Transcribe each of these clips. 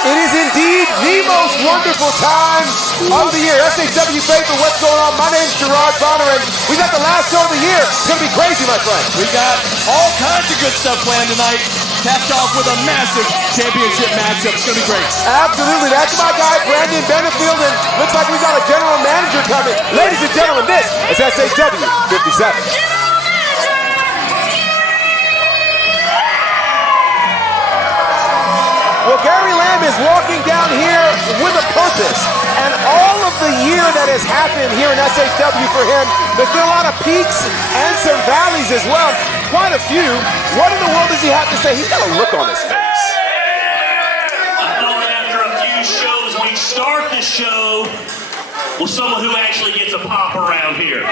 It is indeed the most wonderful time of the year. SHW faithful, what's going on? My name's Gerard Bonner, and we got the last show of the year. It's going to be crazy, my friend. We got all kinds of good stuff planned tonight. Capped off with a massive championship matchup. It's going to be great. Absolutely. That's my guy, Brandon Benefield, and looks like we got a general manager coming. Ladies and gentlemen, this is SHW 57. Well, Gary Lamb is walking down here with a purpose, and all of the year that has happened here in SHW for him, there's been a lot of peaks and some valleys as well, quite a few. What in the world does he have to say? He's got a look on his face. I thought after a few shows, we'd start the show with someone who actually gets a pop around here.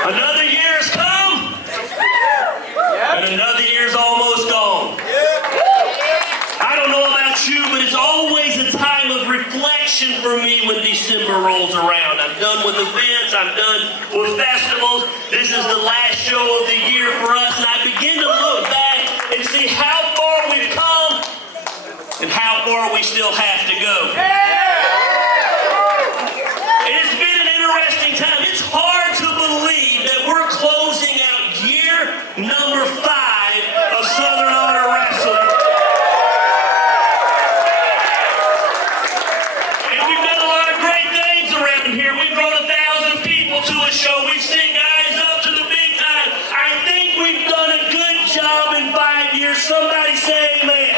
Another year has come, and another year's almost gone. I don't know about you, but it's always a time of reflection for me when December rolls around. I'm done with events, I'm done with festivals. This is the last show of the year for us, and I begin to look back and see how far we've come and how far we still have to go. It's been an interesting time. It's hard to believe that we're closing out year number 5 of Southern Honor Wrestling. And we've done a lot of great things around here. We've brought 1,000 people to a show. We've sent guys up to the big time. I think we've done a good job in 5 years. Somebody say amen.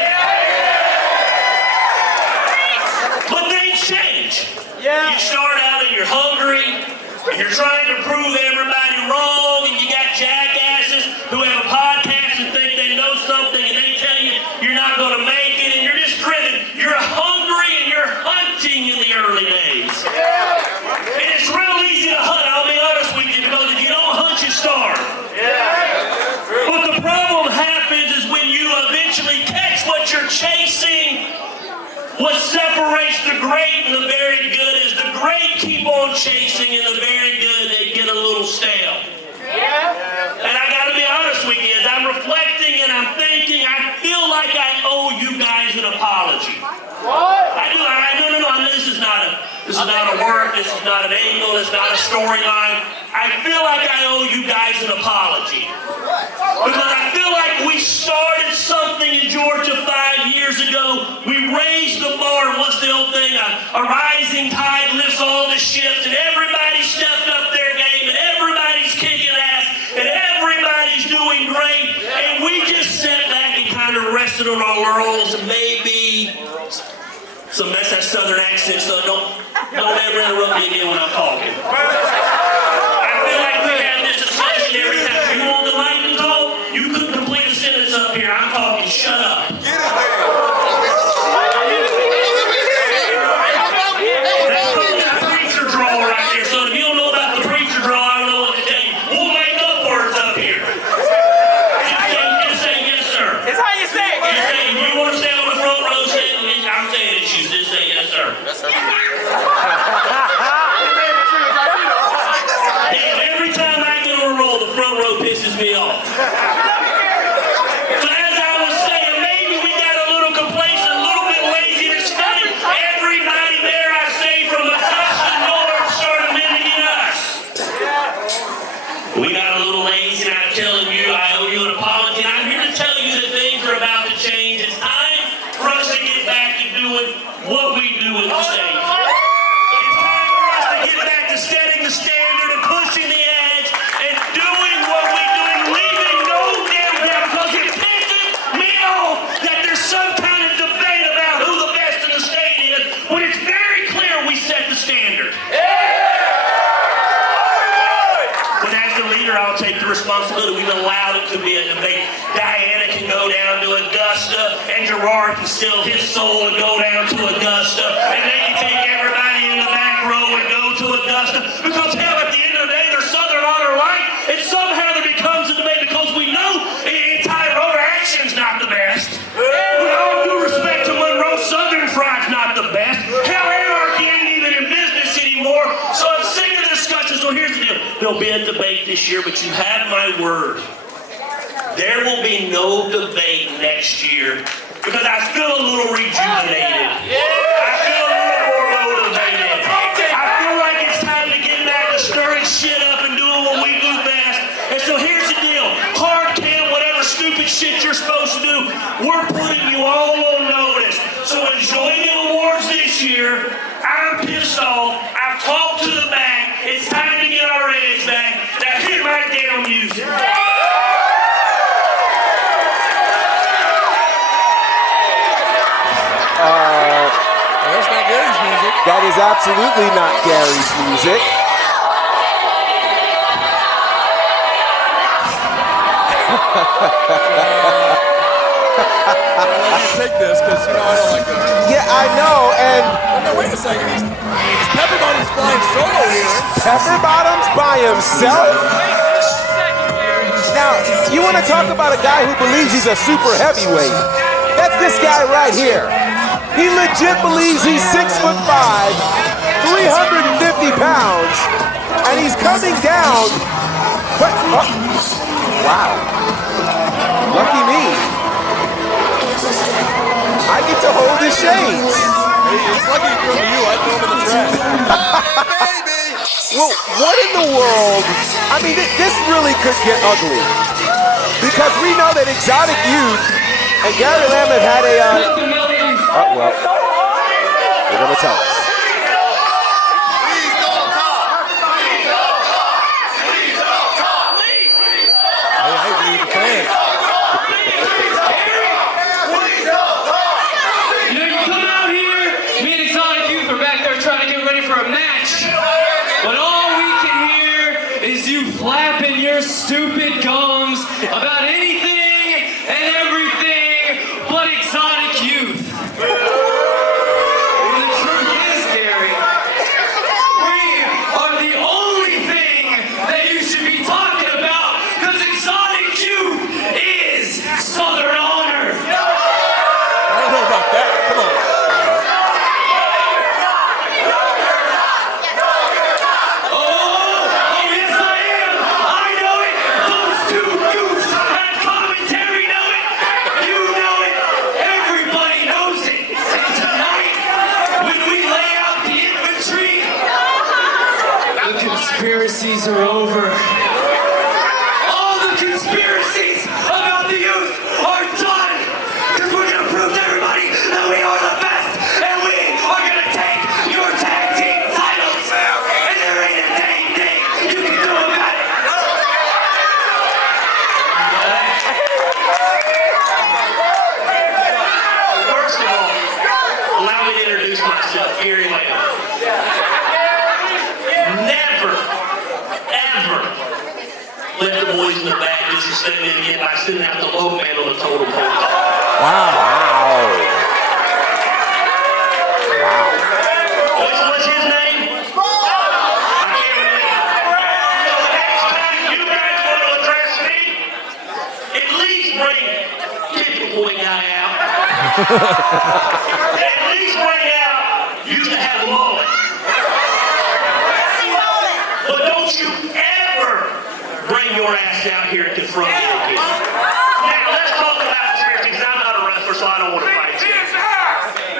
But things change. You start out and you're hungry, and you're trying to prove everybody wrong, and you got jackasses who have a podcast and think they know something, and they tell you you're not going to make it, and you're just driven. You're hungry and you're hunting in the early days. And it's real easy to hunt, I'll be honest with you, because if you don't hunt, you starve. But the problem happens is when you eventually catch what you're chasing. What separates the great and the very good is the great keep on chasing, and the very good, they get a little stale. And I got to be honest with you, as I'm reflecting and I'm thinking, I feel like I owe you guys an apology. I do. No. This is not a work. This is not an angle. It's not a storyline. I feel like I owe you guys an apology. Because I feel like we started something in Georgia 5 years ago. We raised the bar. What's the old thing? A rising tide lifts all the ships, and everybody stepped up their game, and everybody's kicking ass, and everybody's doing great. And we just sat back and kind of rested on our laurels, and maybe that's that southern accent, so don't ever interrupt me again when I'm talking. I feel like we have this discussion every time. You want the lightning call? You couldn't complete a sentence up here. I'm talking, shut up. That's the preacher draw right there. So if you don't know about the preacher draw, I don't know what to tell you. We'll make up words up here. Just say yes, sir. It's how you say it. If you want to stay on the front row, I'm saying it. You just say yes, sir. Yes, sir. Every time I get on a roll, the front row pisses me off. So as I was saying, maybe we got a little complacent, a little bit lazy. And it's funny, everybody there, I say, from the south to north, started mimicking us. We got a little lazy, and I'm telling you, I owe you an apology. And I'm here to tell you that things are about to change. It's time for us to get back to doing what we do with the stage. It's time for us to get back to setting the standard and pushing the edge and doing what we do and leaving no damn doubt, because it pisses me off that there's some kind of debate about who the best in the state is when it's very clear we set the standard. But as the leader, I'll take the responsibility. We've allowed it to be a debate. Diana can go down to Augusta, and Gerard can steal his soul and go down to Augusta, and they can take everybody in the back row and go to Augusta, because hell, at the end of the day, they're Southern Honor right, and somehow there becomes a debate, because we know anti-road action's not the best. With all due respect to Monroe, Southern Fried's not the best. Hell, anarchy ain't even in business anymore, so I'm sick of the discussion. So here's the deal. There'll be a debate this year, but you have my word. there will be no debate next year because I feel a little rejuvenated. I feel a little more motivated. I feel like it's time to get back to stirring shit up and doing what we do best. And so here's the deal. Hard cam, whatever stupid shit you're supposed to do, we're putting you all on notice. So enjoy the awards this year. I'm pissed off. I've talked to the back. It's time to get our edge back. Now hit my damn music. That's not Gary's music. That is absolutely not Gary's music. Let me take this because I don't like that. Yeah, I know, and No, wait a second. Is Pepper Bottom's flying solo here? Pepper Bottom's by himself? Now, you want to talk about a guy who believes he's a super heavyweight. That's this guy right here. He legit believes he's 6'5", 350 pounds, and he's coming down. But, wow. Lucky me. I get to hold his shades. It's lucky he threw to you. I threw him in the trash. Well, what in the world? I mean, this really could get ugly. Because we know that Exotic Youth and Gary Lamb have had a... well, they're going to tell us. Please don't talk. Please don't talk. Please don't talk. Hey, I agree with the fans. You know, you come out here, me and Exotic Youth are back there trying to get ready for a match, but all we can hear is you flapping your stupid gums about anything and everything but Exotic Youth. Well, the truth is, Gary, we are the only thing that you should be talking about because Exotic Youth is Southern Honor. I don't know about that. Come on. Oh, yes I am. I know it. Those two goofs at commentary know it. You know it. Everybody knows it. And tonight, when we lay out the infantry, the conspiracies are over. All the conspiracies about the youth are done. Because we're going to prove to everybody that we are the best. And we are going to take your tag team titles. And there ain't a dang thing you can do about it. First of all, allow me to introduce myself, Gary Lamb. Never, ever let the boys in the back disrespect me again by sending out the low man on the total pole. What's his name? I can't remember. So the next time you guys want to address me, at least bring Tipping Point guy out. At least bring out used to have a mullet. But don't you ever bring your ass out here and confront me again. Now let's talk about conspiracy because I'm not a wrestler, so I don't want to fight you.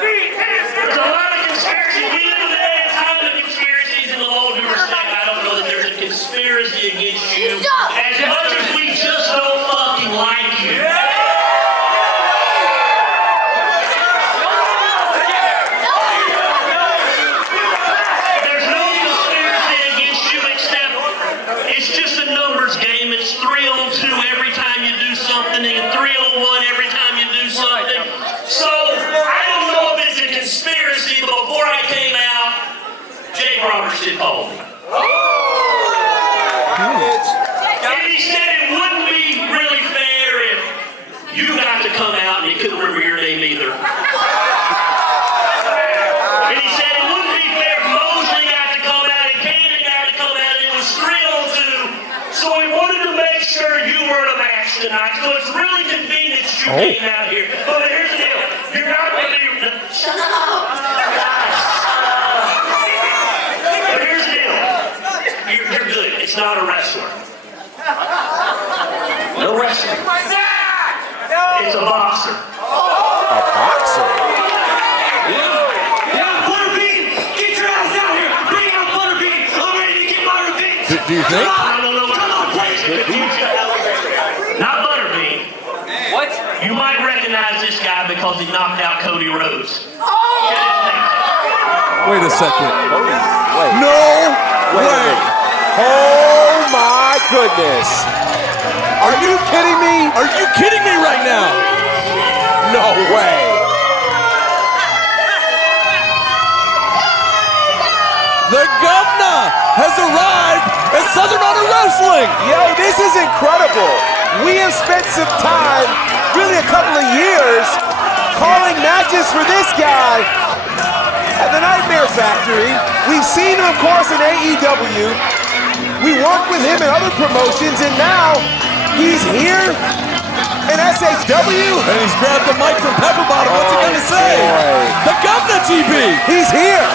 There's a lot of conspiracies. We live in the day and time of conspiracies, and with all due respect, I don't know that there's a conspiracy against you as much as we just don't fucking like you. There's no conspiracy against you except it's just a numbers game. It's 3-on-2 every time you do something and 3-on-1 every time you do something. So I don't know if it's a conspiracy, but before I came out, Jake Robertson called me. And he said it wouldn't be really fair if you got to come out and he couldn't remember your name either. And he said it wouldn't be fair if Mosley got to come out and Cannon got to come out and it was 3-on-2. So we wanted to make sure you were in a match tonight. So it's really convenient that you came out here. But here's the deal. You're not going to be... Shut up! But here's the deal. You're good. It's not a wrestler. No no wrestling. It's a boxer. A boxer? Yeah, Butterbean, get your ass out here. Bring out Butterbean. I'm ready to get my revenge. Do you think? I don't know what Come on, play. Not Butterbean. What? You might recognize this guy because he knocked out Cody Rhodes. Wait a second. Wait. No Wait a way. minute. Oh my goodness. Are you kidding me? Are you kidding me right now? No way. The govna has arrived at Southern Honor Wrestling. Yo, this is incredible. We have spent some time, really a couple of years, calling matches for this guy at the Nightmare Factory. We've seen him, of course, in AEW. We worked with him in other promotions, and now he's here in SHW. And he's grabbed the mic from Pepper Bottom. What's he gonna say? boy. The govna TV. He's here.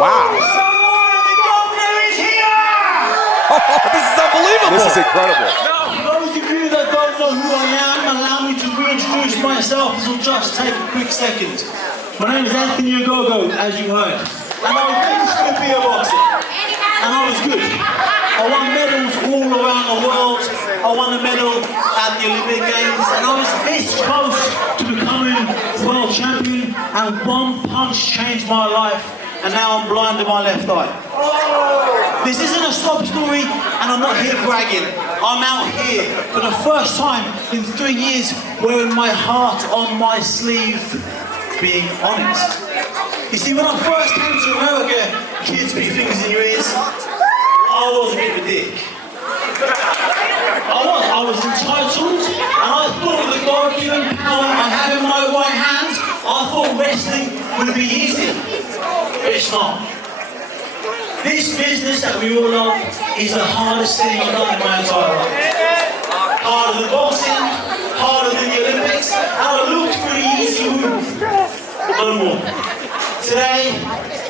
Wow. This is unbelievable. This is incredible. Those of you that don't know who I am, allow me to reintroduce myself. This will just take a quick second. My name is Anthony Ogogo, as you heard. And I used to be a boxer. And I was good. I won medals all around the world. I won a medal at the Olympic Games. And I was this close to becoming world champion. And one punch changed my life. And now I'm blind in my left eye. This isn't a sob story, and I'm not here bragging. I'm out here for the first time in 3 years wearing my heart on my sleeve, being honest. You see, when I first came to America, kids put your fingers in your ears, I was a bit of a dick. I was entitled, and I thought with the God-given power I have in my right hand, I thought wrestling would be easy. It's not. This business that we all love is the hardest thing I've done in my entire life. Harder than boxing, harder than the Olympics, and I looked for the easy move. No more. Today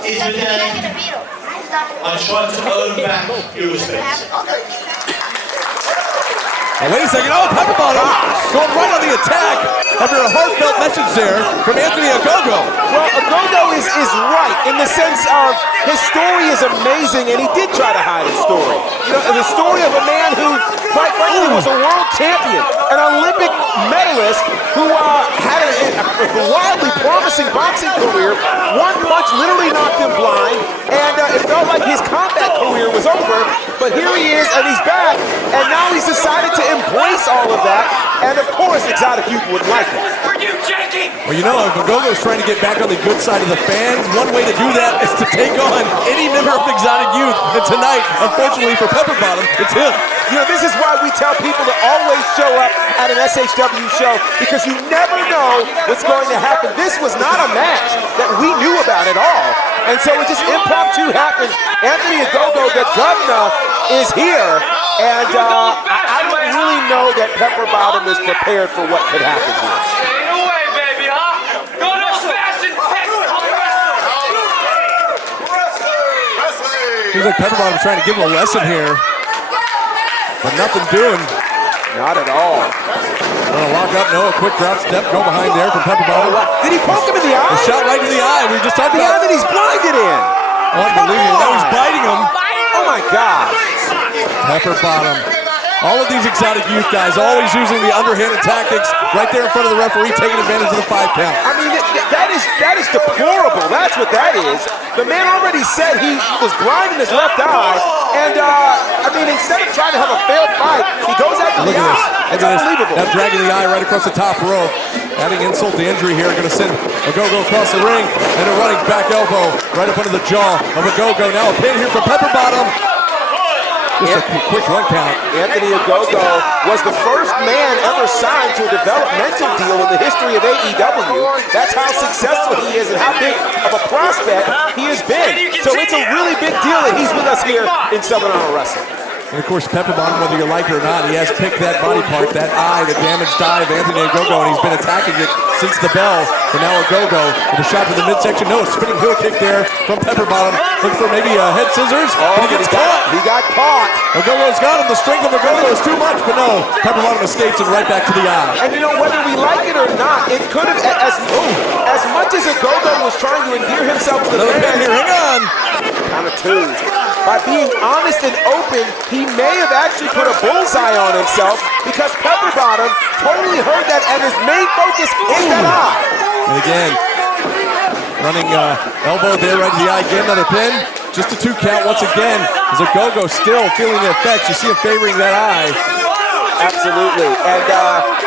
is the day I try to earn back your respect. Now, wait a second. Oh, Pepper Bottom going right on the attack after a heartfelt message there from Anthony Ogogo. Well, Ogogo is right in the sense of his story is amazing, and he did try to hide his story. You know, the story of a man who, quite frankly, was a world champion, an Olympic medalist who had a wildly promising boxing career. One punch literally knocked him blind, and it felt like his combat career was over. But here he is, and he's back, and now he's decided to embrace all of that, and of course, Exotic Youth would like it. Are you joking? Well, you know, if Ogogo's trying to get back on the good side of the fans, one way to do that is to take on any member of Exotic Youth. And tonight, unfortunately for Pepper Bottom, it's him. You know, this is why we tell people to always show up at an SHW show, because you never know what's going to happen. This was not a match that we knew about at all. And so it just impromptu happens. Anthony Ogogo, the govna, is here. And I don't really know that Pepper Bottom is prepared for what could happen here. Ain't no way, baby, huh? Going old fashioned Seems like Pepper Bottom's trying to give him a lesson here, but nothing doing. Not at all. Gonna lock up, no, a quick drop step, go behind there from Pepper Bottom. Did he poke him in the eye? A shot right to the eye. We were just talking The eye about. that he's blinded in. Unbelievable. Now he's biting him. Oh my God. Pepper Bottom. All of these Exotic Youth guys always using the underhanded tactics right there in front of the referee, taking advantage of the 5 count. I mean, that is deplorable. That's what that is. The man already said he was blind in his left eye, and I mean, instead of trying to have a failed fight, he goes after the Look at eye. this. It's unbelievable. Now dragging the eye right across the top rope. Adding insult to injury here. Going to send Ogogo across the ring, and a running back elbow right up under the jaw of Ogogo. Now a pin here from Pepper Bottom. Just a quick 1 count. Anthony Ogogo was the first man ever signed to a developmental deal in the history of AEW. That's how successful he is and how big of a prospect he has been. So it's a really big deal that he's with us here in Southern Honor Wrestling. And of course, Pepper Bottom, whether you like it or not, he has picked that body part, that eye, the damaged eye of Anthony Ogogo, and he's been attacking it since the bell. But now Ogogo with a shot to the midsection. No, a spinning heel kick there from Pepper Bottom. Looking for maybe a head scissors. Oh, but he gets caught. He got caught. Ogogo's got him. The strength of Ogogo is too much, but no. Pepper Bottom escapes and right back to the eye. And you know, whether we like it or not, it could have, as much as Ogogo was trying to endear himself to the Another pin fans, here. Hang on. count of two. By being honest and open, he may have actually put a bullseye on himself because Pepper Bottom totally heard that, and his main focus is that eye. And again, running elbow there right to the eye. Again, another pin. Just a 2 count once again. As Ogogo still feeling the effects. You see him favoring that eye. Absolutely. And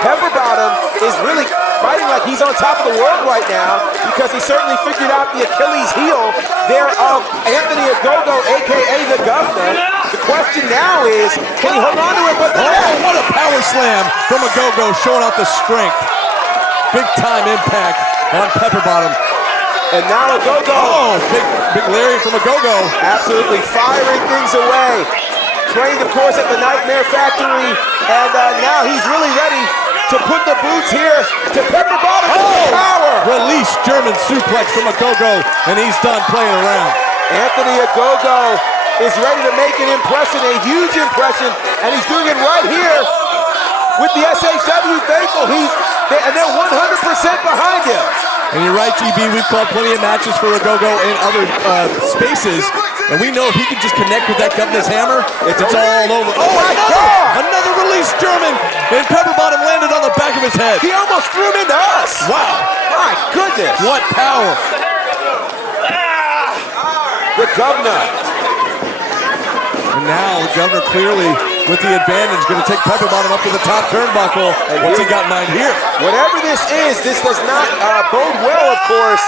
Pepper Bottom is really fighting like he's on top of the world right now because he certainly figured out the Achilles heel there of Anthony Ogogo, a.k.a. the Governor. The question now is, can he hold on to it? But what a power slam from Ogogo, showing off the strength. Big time impact on Pepper Bottom. And now Ogogo. Oh, big lariat from Ogogo. Absolutely firing things away. Trained, of course, at the Nightmare Factory, and now he's really ready to put the boots here to Pepper Bottom. Power! Release German suplex from Ogogo, and he's done playing around. Anthony Ogogo is ready to make an impression, a huge impression, and he's doing it right here with the SHW faithful. And they're 100% behind him. And you're right, GB, we've called plenty of matches for Ogogo in other spaces, and we know if he can just connect with that Govna's hammer, it's all over. Oh, my God! Another release German, and Pepper Bottom landed on the back of his head. He almost threw him into us. Wow. My goodness. What power. The Govna. And now the Governor clearly with the advantage, going to take Pepper Bottom up to the top turnbuckle. And what's he got in mind here? Whatever this does not bode well, of course.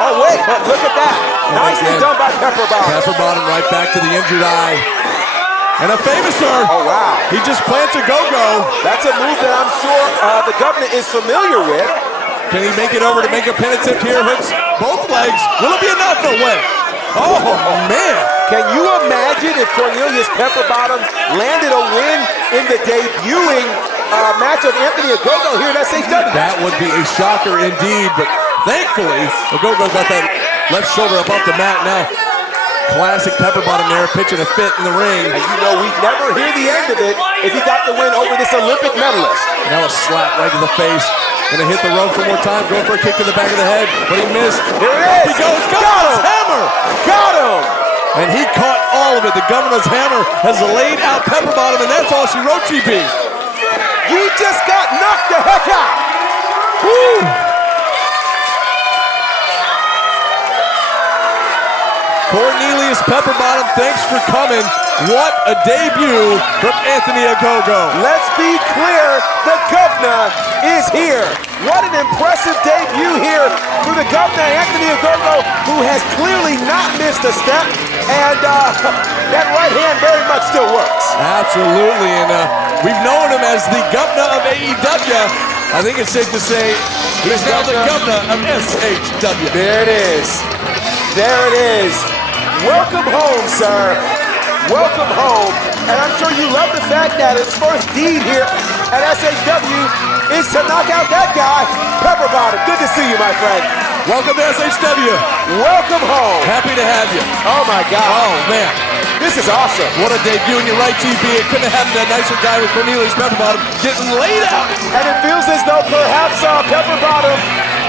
Oh, wait, but look at that. Nicely done by Pepper Bottom. Pepper Bottom right back to the injured eye. And a famouser. Oh, wow. He just plants a go-go. That's a move that I'm sure the Governor is familiar with. Can he make it over to make a penitent here? Hooks both legs. Will it be enough? No way. Oh, man. Can you imagine if Cornelius Pepper Bottom landed a win in the debuting match of Anthony Ogogo here at SHW? That would be a shocker indeed, but thankfully, Ogogo got that left shoulder up off the mat now. Classic Pepper Bottom there, pitching a fit in the ring. And you know we'd never hear the end of it if he got the win over this Olympic medalist. Now a slap right to the face. Gonna hit the rope one more time, going for a kick to the back of the head, but he missed. Here it is. He goes, got his hammer! Got him! And he caught all of it. The Governor's hammer has laid out Pepper Bottom, and that's all she wrote, GB. You just got knocked the heck out! Woo! Cornelius Pepper Bottom, thanks for coming. What a debut from Anthony Ogogo. Let's be clear, the Govna is here. What an impressive debut here for the Govna, Anthony Ogogo, who has clearly not missed a step, and that right hand very much still works. Absolutely, and we've known him as the Govna of AEW. I think it's safe to say he's now the Govna of SHW. There it is. There it is. Welcome home, sir. Welcome home. And I'm sure you love the fact that his first deed here at SHW is to knock out that guy, Pepper Bottom. Good to see you, my friend. Welcome to SHW. Welcome home. Happy to have you. Oh, my God. Oh, man. This is awesome. What a debut, and you're right, GB. It couldn't have happened to a nicer guy with Cornelius Pepper Bottom getting laid out. And it feels as though perhaps Pepper Bottom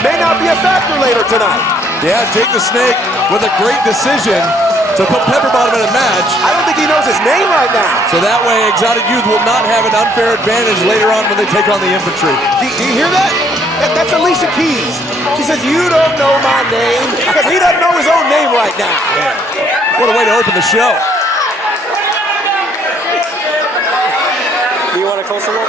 may not be a factor later tonight. Yeah, Jake the Snake with a great decision to put Pepper Bottom in a match. I don't think he knows his name right now. So that way, Exotic Youth will not have an unfair advantage later on when they take on the infantry. Do you hear that? That's Alicia Keys. She says, you don't know my name, because he doesn't know his own name right now. What a way to open the show. Do you want a closer look?